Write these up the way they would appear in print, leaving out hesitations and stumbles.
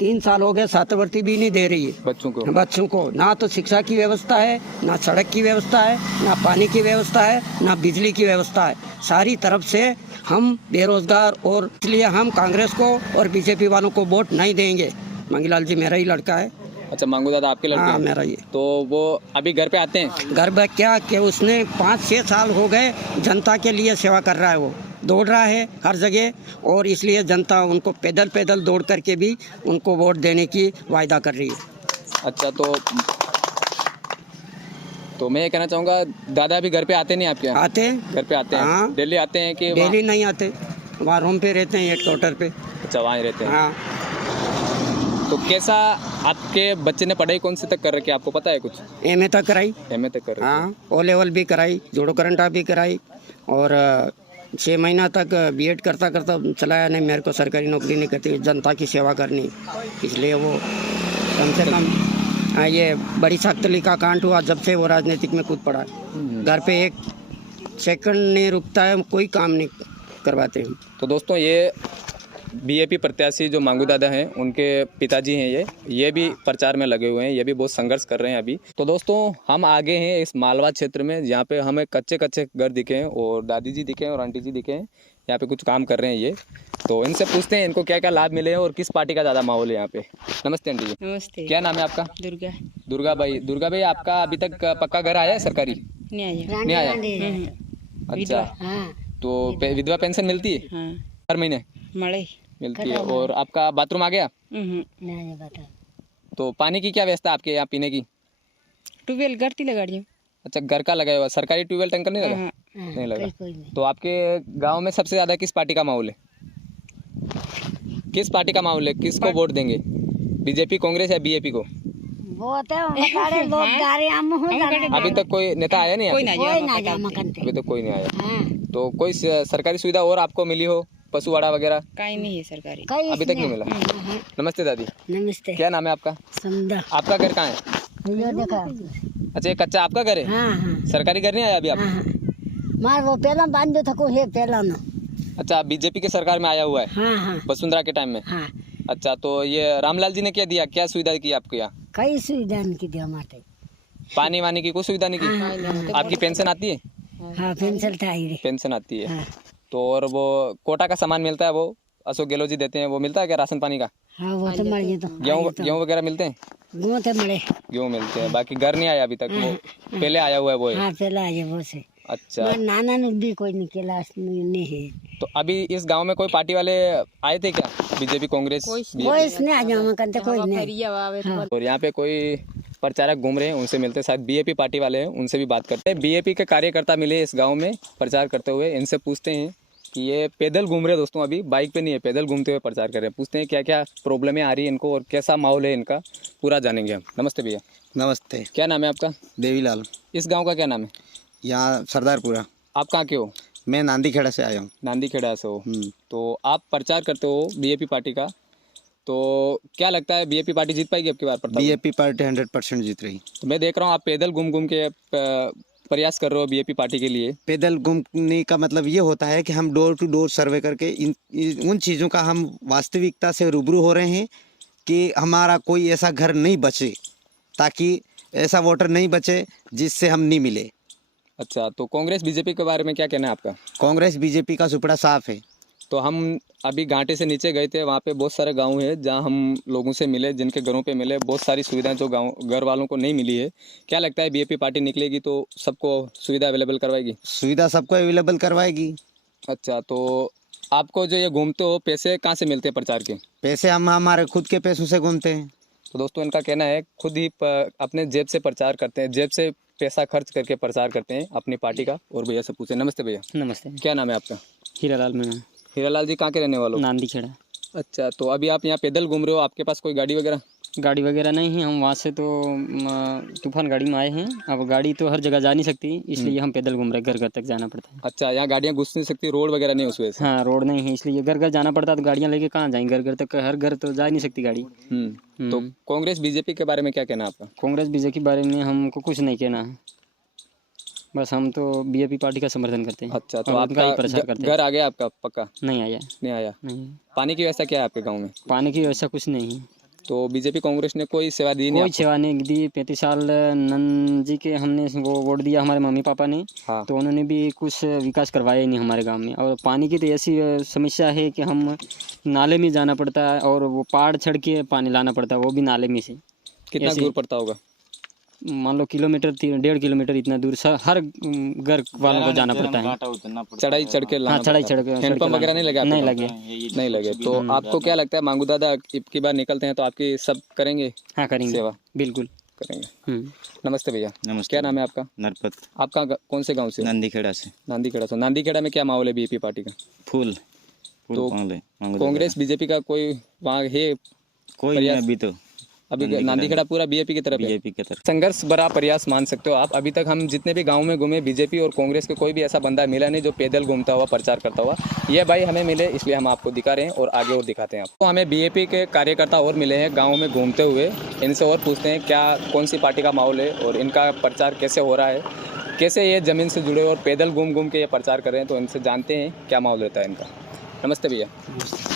3 साल हो गए छात्रवृत्ति भी नहीं दे रही है बच्चों को। ना तो शिक्षा की व्यवस्था है, ना सड़क की व्यवस्था है, ना पानी की व्यवस्था है, ना बिजली की व्यवस्था है। सारी तरफ से हम बेरोजगार, और इसलिए हम कांग्रेस को और बीजेपी वालों को वोट नहीं देंगे। मंगीलाल जी मेरा ही लड़का है। अच्छा, मांगू दादा आपके लड़के हाँ, हैं? मेरा ही। तो वो अभी घर पे आते हैं? घर पर क्या कि उसने 5-6 साल हो गए जनता के लिए सेवा कर रहा है, वो दौड़ रहा है हर जगह, और इसलिए जनता उनको पैदल दौड़ करके भी उनको वोट देने की वायदा कर रही है। अच्छा, तो मैं ये कहना चाहूँगा, दादा अभी घर पे आते नहीं आपके यहाँ? आते हैं, घर पे आते हैं? हाँ। दिल्ली आते हैं कि डेली नहीं आते, वहाँ रूम पे रहते हैं, हेडक्वार्टर पे। अच्छा, वहाँ ही रहते हैं। हाँ। तो कैसा आपके बच्चे ने पढ़ाई कौन से तक कर रखी है, आपको पता है कुछ? एमए तक कराई। एमए तक कर रखी है। हाँ, ओ लेवल भी कराई, जोड़ो करंटा भी कराई, और 6 महीना तक बीएड करता चलाया। नहीं, मेरे को सरकारी नौकरी नहीं करती, जनता की सेवा करनी, इसलिए वो कम से कम ये बड़ी सख्तली का कांड हुआ जब से वो राजनीतिक में कूद पड़ा। घर पे 1 सेकंड नहीं रुकता है, कोई काम नहीं करवाते हैं। तो दोस्तों, ये बीजेपी प्रत्याशी जो मांगू दादा हैं, उनके पिताजी हैं ये भी प्रचार में लगे हुए हैं, ये भी बहुत संघर्ष कर रहे हैं अभी। तो दोस्तों, हम आगे हैं इस मालवा क्षेत्र में, जहाँ पे हमें कच्चे घर दिखे हैं, और दादी जी दिखे हैं और आंटी जी दिखे हैं, यहाँ पे कुछ काम कर रहे हैं ये। तो इनसे पूछते हैं इनको क्या क्या लाभ मिले हैं और किस पार्टी का ज़्यादा माहौल है यहाँ पे। नमस्ते आंटी जी। नमस्ते। क्या नाम है आपका? दुर्गा भाई, आपका अभी तक पक्का घर आया है सरकारी? नहीं आया। अच्छा, तो विधवा पेंशन मिलती है? हाँ। हर महीने मिलती है। और आपका बाथरूम आ गया? नहीं बता। तो पानी की क्या व्यवस्था आपके यहाँ पीने की? ट्यूबवेल करती लगाड़ी। अच्छा, घर का लगाया हुआ सरकारी ट्यूबवेल टैंकर नहीं लगा? नहीं लगा। तो आपके गांव में सबसे ज्यादा किस पार्टी का माहौल है? किस पार्टी का माहौल है? किसको वोट देंगे? बीजेपी, कांग्रेस या बीएपी को? अभी तक कोई नेता आया नहीं? अभी तक कोई नहीं आया। तो कोई सरकारी सुविधा और आपको मिली हो, पशुवाड़ा वगैरह? कहीं नहीं है सरकारी, अभी तक नहीं मिला। नमस्ते दादी। नमस्ते। क्या नाम है आपका? समझा। आपका घर कहाँ है? अच्छा, ये कच्चा आपका घर है? हाँ। सरकारी घर नहीं आया अभी आप? मार वो पहला बांधो था को है पहला ना। अच्छा, बीजेपी के सरकार में आया हुआ है? हाँ। वसुंधरा के टाइम में? हाँ। अच्छा, तो ये रामलाल जी ने क्या दिया, क्या सुविधा की आपके यहाँ? कई सुविधा नहीं दिया हमारे। पानी वानी की कोई सुविधा नहीं की? आपकी पेंशन आती है? हाँ, पेंशन आती है। हाँ। तो और वो कोटा का सामान मिलता है, वो अशोक गहलोत जी देते हैं, वो मिलता है क्या राशन पानी का? हाँ, वो तो मर तो गेहूँ वगैरह मिलते हैं? गेहूँ मिलते हैं। बाकी घर नहीं आया अभी तक, वो पहले आया हुआ है वो है? हाँ, पहले आया वो से। अच्छा, नाना ने भी कोई निकला नहीं है। तो अभी इस गांव में कोई पार्टी वाले आए थे क्या? बीजेपी, कांग्रेस? कोई नहीं आ जाओ करते, कोई नहीं। और यहाँ पे कोई प्रचारक घूम रहे हैं, उनसे मिलते, शायद बीएपी पार्टी वाले हैं, उनसे भी बात करते हैं। बीएपी के कार्यकर्ता मिले इस गांव में प्रचार करते हुए, इनसे पूछते हैं कि ये पैदल घूम रहे हैं दोस्तों, अभी बाइक पे नहीं है, पैदल घूमते हुए प्रचार कर रहे हैं। पूछते हैं क्या क्या प्रॉब्लमें आ रही है इनको और कैसा माहौल है इनका, पूरा जानेंगे हम। नमस्ते भैया। नमस्ते। क्या नाम है आपका? देवीलाल। इस गाँव का क्या नाम है? यहाँ सरदारपुरा। आप कहाँ के हो? मैं नांदीखेड़ा से आया हूँ। नांदीखेड़ा से हो? तो आप प्रचार करते हो बीएपी पार्टी का, तो क्या लगता है बीएपी पार्टी जीत पाएगी आपकी बार? बीएपी पार्टी 100% जीत रही। तो मैं देख रहा हूँ आप पैदल घूम के प्रयास कर रहे हो बीएपी पार्टी के लिए। पैदल घूमने का मतलब ये होता है कि हम डोर टू डोर सर्वे करके उन चीज़ों का हम वास्तविकता से रूबरू हो रहे हैं कि हमारा कोई ऐसा घर नहीं बचे, ताकि ऐसा वोटर नहीं बचे जिससे हम नहीं मिले। अच्छा, तो कांग्रेस बीजेपी के बारे में क्या कहना है आपका? कांग्रेस बीजेपी का सुपड़ा साफ है। तो हम अभी घाटे से नीचे गए थे, वहाँ पे बहुत सारे गांव हैं जहाँ हम लोगों से मिले, जिनके घरों पे मिले, बहुत सारी सुविधाएं जो घर वालों को नहीं मिली है। क्या लगता है बीएपी पार्टी निकलेगी तो सबको सुविधा अवेलेबल करवाएगी? सुविधा सबको अवेलेबल करवाएगी। अच्छा, तो आपको जो ये घूमते हो, पैसे कहाँ से मिलते हैं प्रचार के? पैसे हम हमारे खुद के पैसों से घूमते हैं। तो दोस्तों, इनका कहना है खुद ही अपने जेब से प्रचार करते हैं, जेब से पैसा खर्च करके प्रचार करते हैं अपनी पार्टी का। और भैया से पूछे। नमस्ते भैया। नमस्ते। क्या नाम है आपका? हीरालाल में। हीरालाल जी कहाँ के रहने वाले हो? नांदीखेड़ा। अच्छा, तो अभी आप यहाँ पैदल घूम रहे हो, आपके पास कोई गाड़ी वगैरह? गाड़ी वगैरह नहीं है, हम वहाँ से तो तूफान गाड़ी में आए हैं। अब गाड़ी तो हर जगह जा नहीं सकती, इसलिए हम पैदल घूम रहे, घर घर तक जाना पड़ता है। अच्छा, यहाँ गाड़ियाँ घुस नहीं सकती, रोड वगैरह नहीं उस वजह से? हाँ, रोड नहीं है, इसलिए घर घर जाना पड़ता है। तो गाड़ियाँ लेके कहाँ जाएंगे, घर घर तक, हर घर तो जा नहीं सकती गाड़ी। तो कांग्रेस बीजेपी के बारे में क्या कहना है आपका? कांग्रेस बीजेपी के बारे में हमको कुछ नहीं कहना है, बस हम तो बीजेपी पार्टी का समर्थन करते हैं। अच्छा, तो आपका घर आ गया आपका? पक्का नहीं आया। नहीं आया। नहीं। पानी की व्यवस्था क्या है आपके गाँव में? पानी की व्यवस्था कुछ नहीं है। तो बीजेपी कांग्रेस ने कोई सेवा दी नहीं कोई सेवा नहीं दी। 35 साल नंद जी के हमने वो वोट दिया हमारे मम्मी पापा ने, हाँ। तो उन्होंने भी कुछ विकास करवाया ही नहीं हमारे गांव में। और पानी की तो ऐसी समस्या है कि हम नाले में जाना पड़ता है और वो पहाड़ चढ़ के पानी लाना पड़ता है, वो भी नाले में से। कितना ऐसे- दूर पड़ता होगा? मान लो किलोमीटर 1.5 किलोमीटर इतना दूर हर घर वालों को जाना पड़ता है। चढ़ाई चढ़ के लाना हाँ, चढ़ाई पड़ता है। चढ़ के हैंडपंप वगैरह नहीं लगे आपके नहीं पास? लगे। नहीं लगे। तो आपको क्या लगता है मांगू दादा की बार निकलते हैं तो आपकी सब करेंगे? हाँ करेंगे, सेवा बिल्कुल करेंगे। नमस्ते भैया। नमस्ते। क्या नाम है आपका? नरपत, आपका कौन से गांव से? नंदीखेड़ा से। नांदीखेड़ा से। नांदीखेड़ा में क्या माहौल है बीजेपी पार्टी का? फूल तो कांग्रेस बीजेपी का कोई वहाँ है? कोई प्रयास- नहीं अभी तो अभी नांदीखेड़ा पूरा बीजेपी की तरफ है। बीजेपी की तरफ। संघर्ष भरा प्रयास मान सकते हो आप। अभी तक हम जितने भी गांव में घूमे बीजेपी और कांग्रेस के कोई भी ऐसा बंदा मिला नहीं जो पैदल घूमता हुआ प्रचार करता हुआ। ये भाई हमें मिले इसलिए हम आपको दिखा रहे हैं और आगे और दिखाते हैं आपको। हमें बीजेपी के कार्यकर्ता और मिले हैं गाँव में घूमते हुए। इनसे और पूछते हैं क्या कौन सी पार्टी का माहौल है और इनका प्रचार कैसे हो रहा है, कैसे ये ज़मीन से जुड़े और पैदल घूम घूम के ये प्रचार कर रहे हैं। तो इनसे जानते हैं क्या माहौल रहता है इनका। नमस्ते भैया।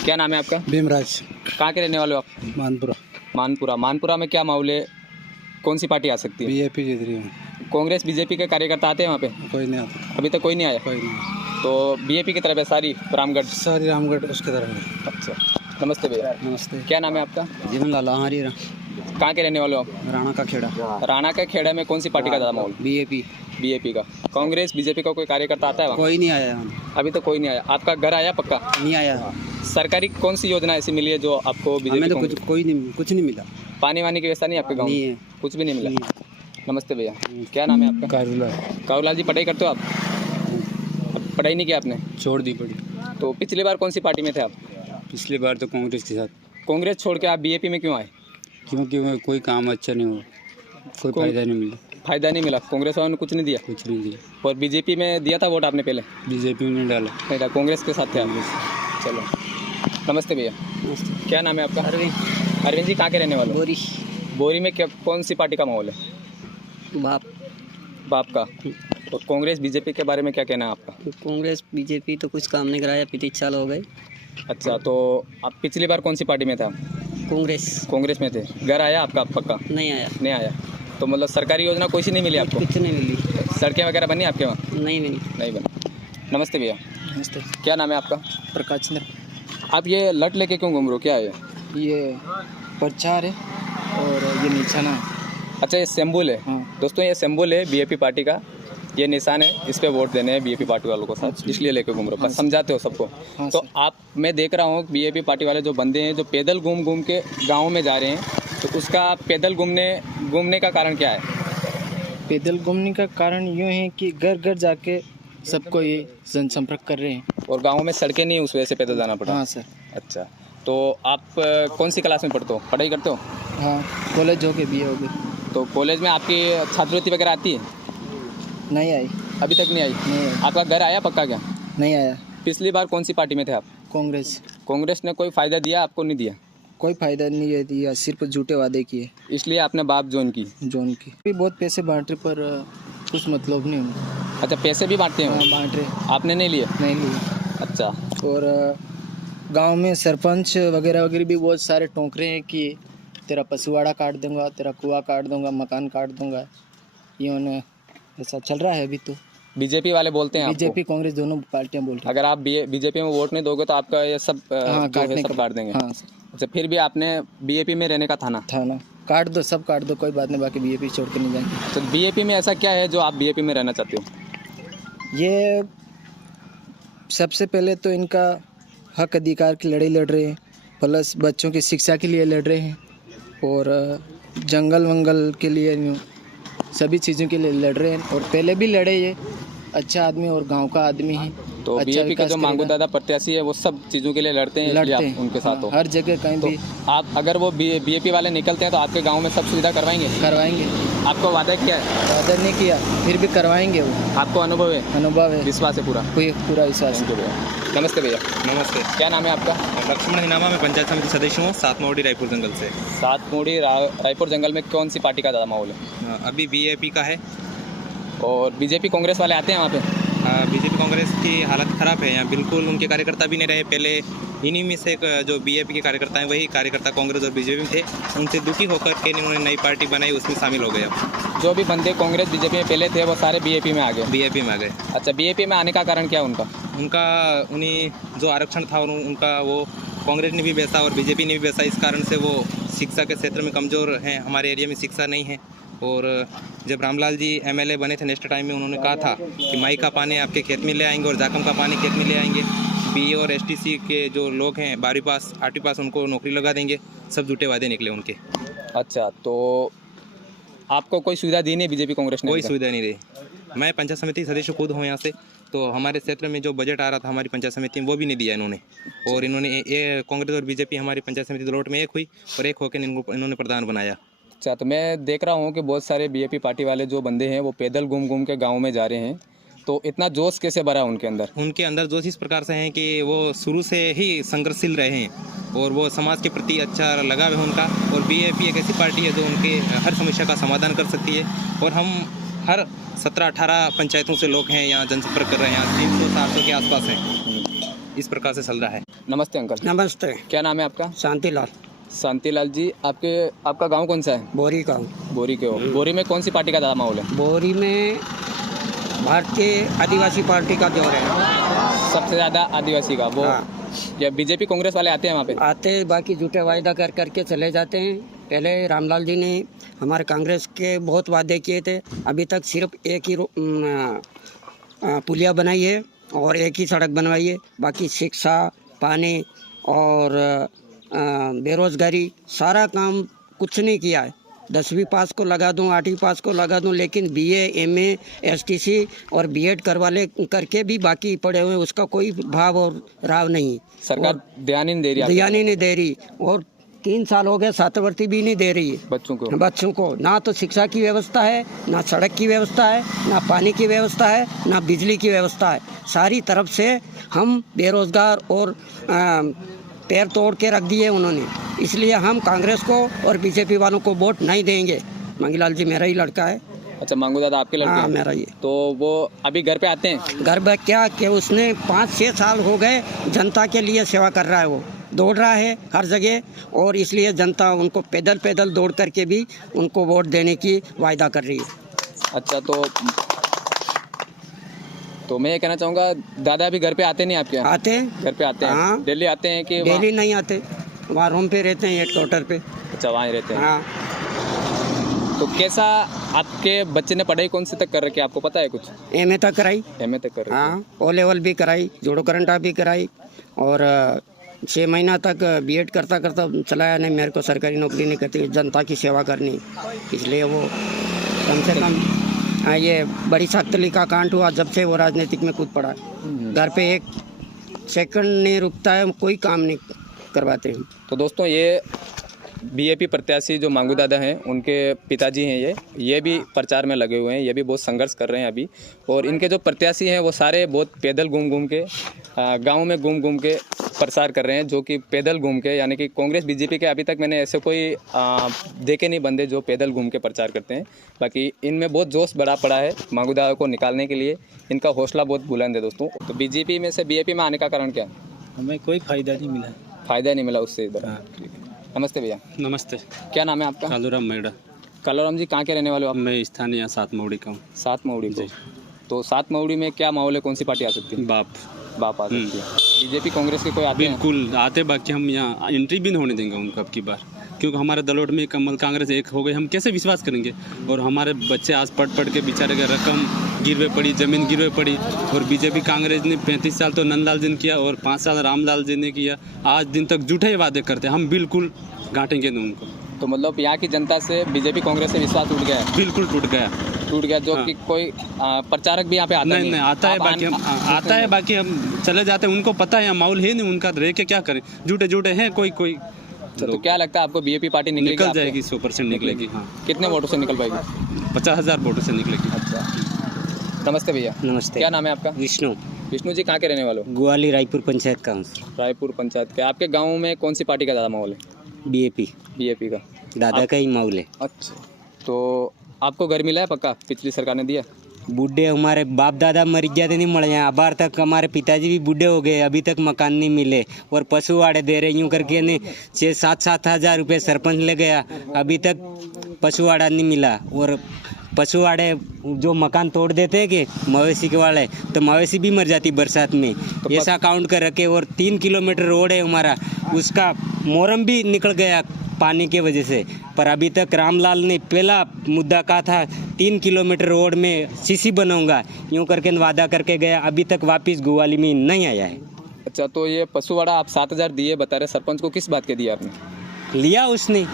क्या नाम है आपका? भीमराज, कहाँ के रहने वाले हो आप? मानपुरा। मानपुरा। मानपुरा में क्या माहौल है? कौन सी पार्टी आ सकती है? बीजेपी जीत रही है। कांग्रेस बीजेपी के कार्यकर्ता आते हैं वहाँ पे? कोई नहीं आता, अभी तक कोई नहीं आया। कोई नहीं। तो बीजेपी की तरफ है सारी रामगढ़? सारी रामगढ़ उसके तरफ है। अच्छा। नमस्ते भैया। नमस्ते। क्या नाम है आपका? जीवन लाला हमारी कहाँ के रहने वाले हो आप? राणा का खेड़ा। राणा के खेड़ा में कौन सी पार्टी का ज़्यादा माहौल? बीजेपी। बीजेपी का। कांग्रेस बीजेपी का कोई कार्यकर्ता आता है वहाँ? कोई नहीं आया यहाँ, अभी तो कोई नहीं आया। आपका घर आया पक्का? नहीं आया। सरकारी कौन सी योजना ऐसी मिली है जो आपको हमें बीजेपी तो कुछ नहीं मिला। पानी वानी की व्यवस्था नहीं है आपके गाँव नहीं में? है। कुछ भी नहीं मिला। नमस्ते भैया। क्या नाम है आपका? कारुला कारूलाल जी पढ़ाई करते हो आप? पढ़ाई नहीं की आपने? छोड़ दी पड़ी। तो पिछली बार कौन सी पार्टी में थे आप? पिछली बार तो कांग्रेस के साथ, कांग्रेस छोड़ के आप बीजेपी में क्यों आए? क्योंकि वह कोई काम अच्छा नहीं हुआ, कोई फायदा नहीं मिला, फायदा नहीं मिला। कांग्रेस वालों ने कुछ नहीं दिया कुछ नहीं दिया। और बीजेपी में दिया था वोट आपने पहले? बीजेपी ने डाला। नहीं था, कांग्रेस के साथ थे आप। चलो नमस्ते भैया। क्या नाम है आपका? अरविंद। अरविंद जी कहाँ के रहने वाले हो? बोरी। बोरी में क्या कौन सी पार्टी का माहौल है? बाप। बाप का। और कांग्रेस बीजेपी के बारे में क्या कहना है आपका? कांग्रेस बीजेपी तो कुछ काम नहीं कराया, 35 साल हो गए। अच्छा, तो आप पिछली बार कौन सी पार्टी में थे आप? कांग्रेस। कांग्रेस में थे। घर आया आपका पक्का? नहीं आया, नहीं आया। तो मतलब सरकारी योजना कोई सी नहीं मिली आपको? कुछ नहीं मिली, सड़कें वगैरह बनी आपके वहाँ? नहीं मिली। नहीं बनी। नमस्ते भैया। नमस्ते। क्या नाम है आपका? प्रकाश चंद्र। आप ये लट लेके क्यों घूम रहे हो, क्या है? ये प्रचार है और ये निशाना है। अच्छा, ये सिंबल है। हाँ। दोस्तों ये सिंबल है बीजेपी पार्टी का, ये निशान है, इस पे वोट देने हैं बीजेपी पार्टी वालों को साथ, इसलिए लेके घूम रहे हो। बस समझाते हो सबको। हाँ तो आप, मैं देख रहा हूँ बीजेपी पार्टी वाले जो बंदे हैं जो पैदल घूम घूम के गाँव में जा रहे हैं, तो उसका पैदल घूमने का कारण क्या है? पैदल घूमने का कारण यूँ है कि घर घर जाके सबको ये जनसंपर्क कर रहे हैं। और गाँव में सड़कें नहीं, उस वजह से पैदल जाना पड़ा। हाँ सर। अच्छा, तो आप कौन सी क्लास में पढ़ते हो, पढ़ाई करते हो? हाँ, कॉलेज हो गए, BA हो गए। तो कॉलेज में आपकी छात्रवृत्ति वगैरह आती है? नहीं आई। अभी तक नहीं आई। नहीं आई। आपका घर आया पक्का क्या? नहीं आया। पिछली बार कौन सी पार्टी में थे आप? कांग्रेस। कांग्रेस ने कोई फ़ायदा दिया आपको? नहीं दिया। कोई फायदा नहीं है दिया, सिर्फ झूठे वादे किए इसलिए आपने बाप जोन की। जोन की। भी बहुत पैसे बांट रहे पर कुछ मतलब नहीं उनको। अच्छा, पैसे भी बांटते हाँ, हैं? बांट रहे, आपने नहीं लिए? नहीं लिए। अच्छा। और गांव में सरपंच वगैरह भी बहुत सारे टोंक रहे हैं कि तेरा पशुवाड़ा काट दूंगा, तेरा कुआं काट दूंगा, मकान काट दूंगा। ये उन्हें ऐसा चल रहा है अभी। तो बीजेपी वाले बोलते हैं बीजेपी आपको? कांग्रेस दोनों पार्टियां बोल रही अगर आप बीजेपी में वोट नहीं दोगे तो आपका ये सब हैं। हाँ, जो है काटने सब का। काट देंगे। हाँ अच्छा, फिर भी आपने बीजेपी में रहने का था ना? था ना। काट दो, सब काट दो, कोई बात नहीं, बाकी बीजेपी छोड़ के नहीं जाएंगे। तो बीजेपी में ऐसा क्या है जो आप बीजेपी में रहना चाहते हो? ये सबसे पहले तो इनका हक अधिकार की लड़ाई लड़ रहे हैं, प्लस बच्चों की शिक्षा के लिए लड़ रहे हैं और जंगल वंगल के लिए, सभी चीज़ों के लिए लड़ रहे हैं। और पहले भी लड़े, ये अच्छा आदमी और गांव का आदमी है। तो अच्छा बीजेपी के विकास जो मांगू करेगा। दादा प्रत्याशी है वो सब चीज़ों के लिए लड़ते हैं, इसलिए लड़ते आप हैं उनके साथ हो। हाँ, हर जगह कहीं तो भी आप, अगर वो बीजेपी वाले निकलते हैं तो आपके गांव में सब सुविधा करवाएंगे? करवाएंगे। आपको वादा किया है? वादा नहीं किया, फिर भी करवाएंगे। वो आपको अनुभव है, अनुभव है, विश्वास है पूरा? पूरा विश्वास है। थैंक यू भैया। नमस्ते भैया। नमस्ते। क्या नाम है आपका? लक्ष्मण हिनामा, मैं पंचायत समिति सदस्य हूँ, 7 मोड़ी रायपुर जंगल से। 7 मोड़ी रायपुर जंगल में कौन सी पार्टी का ज़्यादा माहौल है? अभी बीजेपी का है। और बीजेपी कांग्रेस वाले आते हैं वहाँ पे? बीजेपी में कांग्रेस की हालत ख़राब है यहाँ, बिल्कुल उनके कार्यकर्ता भी नहीं रहे। पहले इन्हीं में से जो बीएपी के कार्यकर्ता हैं वही कार्यकर्ता कांग्रेस और बीजेपी में थे, उनसे दुखी होकर के उन्होंने नई पार्टी बनाई, उसमें शामिल हो गए। जो भी बंदे कांग्रेस बीजेपी में पहले थे वो सारे बीएपी में आ गए। बीएपी में आ गए। अच्छा, बीएपी में आने का कारण क्या है उनका? उन्हीं जो आरक्षण था उनका वो कांग्रेस ने भी बेचा और बीजेपी ने भी बेचा, इस कारण से वो शिक्षा के क्षेत्र में कमज़ोर हैं। हमारे एरिया में शिक्षा नहीं है। और जब रामलाल जी एमएलए बने थे नेक्स्ट टाइम में, उन्होंने कहा था कि माई का पानी आपके खेत में ले आएंगे और जाकम का पानी खेत में ले आएंगे। बीए और एसटीसी के जो लोग हैं 12वीं पास 8वीं पास उनको नौकरी लगा देंगे। सब झूठे वादे निकले उनके। अच्छा, तो आपको कोई सुविधा दी नहीं बीजेपी कांग्रेस ने? कोई सुविधा नहीं रही। मैं पंचायत समिति सदस्य खुद हूँ यहाँ से, तो हमारे क्षेत्र में जो बजट आ रहा था हमारी पंचायत समिति में वो भी नहीं दिया इन्होंने। और इन्होंने कांग्रेस और बीजेपी हमारी पंचायत समिति दलोट में एक हुई और एक होकर इन्होंने प्रधान बनाया। अच्छा, तो मैं देख रहा हूँ कि बहुत सारे बीएपी पार्टी वाले जो बंदे हैं वो पैदल घूम घूम के गाँव में जा रहे हैं, तो इतना जोश कैसे भरा उनके अंदर? उनके अंदर जोश इस प्रकार से हैं कि वो शुरू से ही संघर्षशील रहे हैं और वो समाज के प्रति अच्छा लगाव है उनका। और बीएपी एक ऐसी पार्टी है जो उनके हर समस्या का समाधान कर सकती है। और हम हर 17-18 पंचायतों से लोग हैं यहाँ जनसंपर्क कर रहे हैं, यहाँ 300-400 के आसपास हैं। इस प्रकार से चल रहा है। नमस्ते अंकल। नमस्ते। क्या नाम है आपका? शांतिलाल। शांतिलाल जी, आपका गांव कौन सा है? बोरी का। बोरी के हो। बोरी में कौन सी पार्टी का ज़्यादा माहौल है? बोरी में भारतीय आदिवासी पार्टी का जोर है। सबसे ज़्यादा आदिवासी का वो। हाँ। या बीजेपी कांग्रेस वाले आते हैं वहाँ पे? आते, बाकी झूठे वायदा कर करके चले जाते हैं। पहले रामलाल जी ने हमारे कांग्रेस के बहुत वादे किए थे, अभी तक सिर्फ एक ही पुलिया बनाई है और एक ही सड़क बनवाई है। बाकी शिक्षा, पानी और बेरोजगारी सारा काम कुछ नहीं किया है। 10वीं पास को लगा दूं, 8वीं पास को लगा दूं, लेकिन बीए, एमए, एसटीसी और बीएड करवा ले करके भी बाकी पड़े हुए, उसका कोई भाव और राव नहीं। सरकार ध्यान ही नहीं दे रही। ध्यान ही नहीं दे रही। और 3 साल हो गए, छात्रवृत्ति भी नहीं दे रही है बच्चों को। ना तो शिक्षा की व्यवस्था है, ना सड़क की व्यवस्था है, ना पानी की व्यवस्था है, ना बिजली की व्यवस्था है। सारी तरफ से हम बेरोजगार और पैर तोड़ के रख दिए उन्होंने। इसलिए हम कांग्रेस को और बीजेपी वालों को वोट नहीं देंगे। मंगीलाल जी मेरा ही लड़का है। अच्छा, मांगू दादा आपके लड़के? हाँ, मेरा ही। तो वो अभी घर पे आते हैं? घर पे क्या कि उसने 5-6 साल हो गए जनता के लिए सेवा कर रहा है, वो दौड़ रहा है हर जगह। और इसलिए जनता उनको पैदल दौड़ करके भी उनको वोट देने की वायदा कर रही है। अच्छा, तो मैं ये कहना चाहूँगा, दादा अभी घर पे आते नहीं आपके? आते हैं। घर पे आते हैं? हाँ। डेली आते हैं कि? डेली नहीं आते, वहाँ रूम पे रहते हैं, हेडक्वार्टर पे। अच्छा, वहाँ रहते हैं। हाँ। तो कैसा आपके बच्चे ने पढ़ाई कौन से तक कर रखी है, आपको पता है कुछ? एमए तक कराई। एमए तक कर रखी है। हाँ, ओ लेवल भी कराई, जोड़ो करंटा भी कराई और 6 महीना तक बीएड करता चलाया। नहीं, मेरे को सरकारी नौकरी नहीं करती, जनता की सेवा करनी, इसलिए वो कम से कम ये बड़ी सख्तली का कांड हुआ जब से वो राजनीतिक में कूद पड़ा। घर पे 1 सेकंड नहीं रुकता है, कोई काम नहीं करवाते हैं। तो दोस्तों, ये बीएपी प्रत्याशी जो मांगू दादा हैं उनके पिताजी हैं, ये भी प्रचार में लगे हुए हैं। ये भी बहुत संघर्ष कर रहे हैं अभी। और इनके जो प्रत्याशी हैं वो सारे बहुत पैदल घूम के गांव में घूम के प्रचार कर रहे हैं, जो कि पैदल घूम के, यानी कि कांग्रेस बीजेपी के अभी तक मैंने ऐसे कोई देखे नहीं बंदे जो पैदल घूम के प्रचार करते हैं। बाकी इनमें बहुत जोश बड़ा पड़ा है मांगू दादा को निकालने के लिए। इनका हौसला बहुत बुलंद है दोस्तों। तो बीजेपी में से बीएपी में आने का कारण क्या है? हमें कोई फ़ायदा नहीं मिला। फ़ायदा नहीं मिला उससे इधर? नमस्ते भैया। नमस्ते। क्या नाम है आपका? कालूराम मैडा। कालूराम जी, कहाँ के रहने वाले हो आप? मैं स्थानीय यहाँ 7 मौड़ी का हूँ। 7 मौड़ी को। तो 7 मौड़ी में क्या माहौल है, कौन सी पार्टी आ सकती है? बाप आ सकती है। बीजेपी कांग्रेस के कोई आते हैं? बिल्कुल आते, बाकी हम यहाँ एंट्री भी नहीं होने देंगे उनको अब की बार, क्योंकि हमारे दलोट में कमल कांग्रेस एक हो गए, हम कैसे विश्वास करेंगे। और हमारे बच्चे आज पढ़ के बेचारे का रकम गिरवे पड़ी, ज़मीन गिरवे पड़ी। और बीजेपी कांग्रेस ने 35 साल तो नंदलाल जी ने किया और 5 साल रामलाल जी ने किया। आज दिन तक झूठे ही वादे करते, हम बिल्कुल गांठेंगे नहीं उनको। तो मतलब यहाँ की जनता से बीजेपी कांग्रेस से विश्वास टूट गया है? बिल्कुल टूट गया। जो कि कोई प्रचारक भी यहाँ पे आता नहीं आता है। बाकी हम चले जाते हैं, उनको पता है माहौल है नहीं उनका, रह के क्या करें, झूठे हैं कोई। तो क्या लगता है आपको, बीएपी पार्टी निकल जाएगी? 100% निकलेगी। हाँ। कितने वोटों से निकल पाएगी? 50,000 वोटों से निकलेगी। अच्छा, नमस्ते भैया। नमस्ते। क्या नाम है आपका? विष्णु जी, कहाँ के रहने वाले हो? ग्वाली, रायपुर पंचायत का। रायपुर पंचायत के। आपके गाँव में कौन सी पार्टी का ज़्यादा माहौल है? बीएपी का। दादा का ही माहौल है। अच्छा, तो आपको घर मिला है पक्का? पिछली सरकार ने दिया? बूढ़े हमारे बाप दादा मर गया तो नहीं मर जाए, अबार तक हमारे पिताजी भी बूढ़े हो गए, अभी तक मकान नहीं मिले। और पशुवाड़े दे रहे यूँ करके नहीं 6-7 हज़ार रुपये सरपंच ले गया, अभी तक पशुवाड़ा नहीं मिला। और पशुवाड़े जो मकान तोड़ देते हैं कि मवेशी के वाले, तो मवेशी भी मर जाती बरसात में, ऐसा काउंट कर रखे। और 3 किलोमीटर रोड है हमारा, उसका मोरम भी निकल गया पानी के वजह से। पर अभी तक रामलाल ने पहला मुद्दा कहा था 3 किलोमीटर रोड में सीसी बनाऊंगा, यूँ करके वादा करके गया, अभी तक वापस गुवाली में नहीं आया है। अच्छा, तो ये पशुवाड़ा आप 7,000 दिए बता रहे, सरपंच को किस बात के दिया आपने? लिया उसने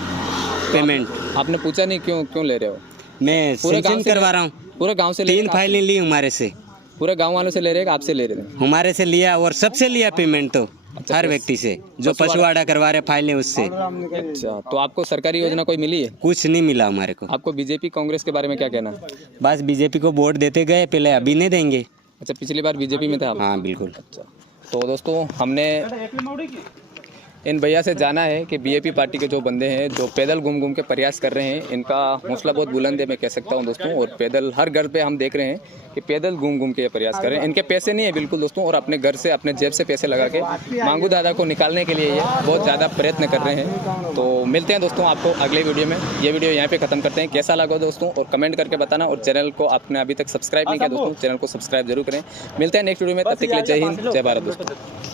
पेमेंट। आपने पूछा नहीं क्यों ले रहे हो? मैं सैंक्शन करवा रहा हूँ, पूरे गांव से 3 फाइलें ली हमारे से, पूरे गांव वालों से ले रहे हैं, आपसे ले रहे थे? हमारे से लिया और सबसे लिया पेमेंट, तो अच्छा, हर व्यक्ति से जो पशुवाड़ा करवा रहे फाइलें उससे। अच्छा, तो आपको सरकारी योजना कोई मिली है? कुछ नहीं मिला हमारे को। आपको बीजेपी कांग्रेस के बारे में क्या कहना? बस बीजेपी को वोट देते गए, पहले अभी नहीं देंगे। अच्छा, पिछली बार बीजेपी में थे आप? हाँ बिल्कुल। अच्छा, तो दोस्तों हमने इन भैया से जाना है कि बीजेपी पार्टी के जो बंदे हैं जो पैदल घूम के प्रयास कर रहे हैं, इनका हौसला बहुत बुलंद है मैं कह सकता हूं दोस्तों। और पैदल हर घर पे हम देख रहे हैं कि पैदल घूम के ये प्रयास कर रहे हैं। इनके पैसे नहीं है बिल्कुल दोस्तों, और अपने घर से अपने जेब से पैसे लगा के मांगू दादा को निकालने के लिए ये बहुत ज़्यादा प्रयत्न कर रहे हैं। तो मिलते हैं दोस्तों आपको अगले वीडियो में। ये वीडियो यहाँ पे ख़त्म करते हैं। कैसा लगा दोस्तों और कमेंट करके बताना, और चैनल को आपने अभी तक सब्सक्राइब नहीं किया दोस्तों, चैनल को सब्सक्राइब जरूर करें। मिलते हैं नेक्स्ट वीडियो में, तब तक के लिए जय हिंद, जय भारत दोस्तों।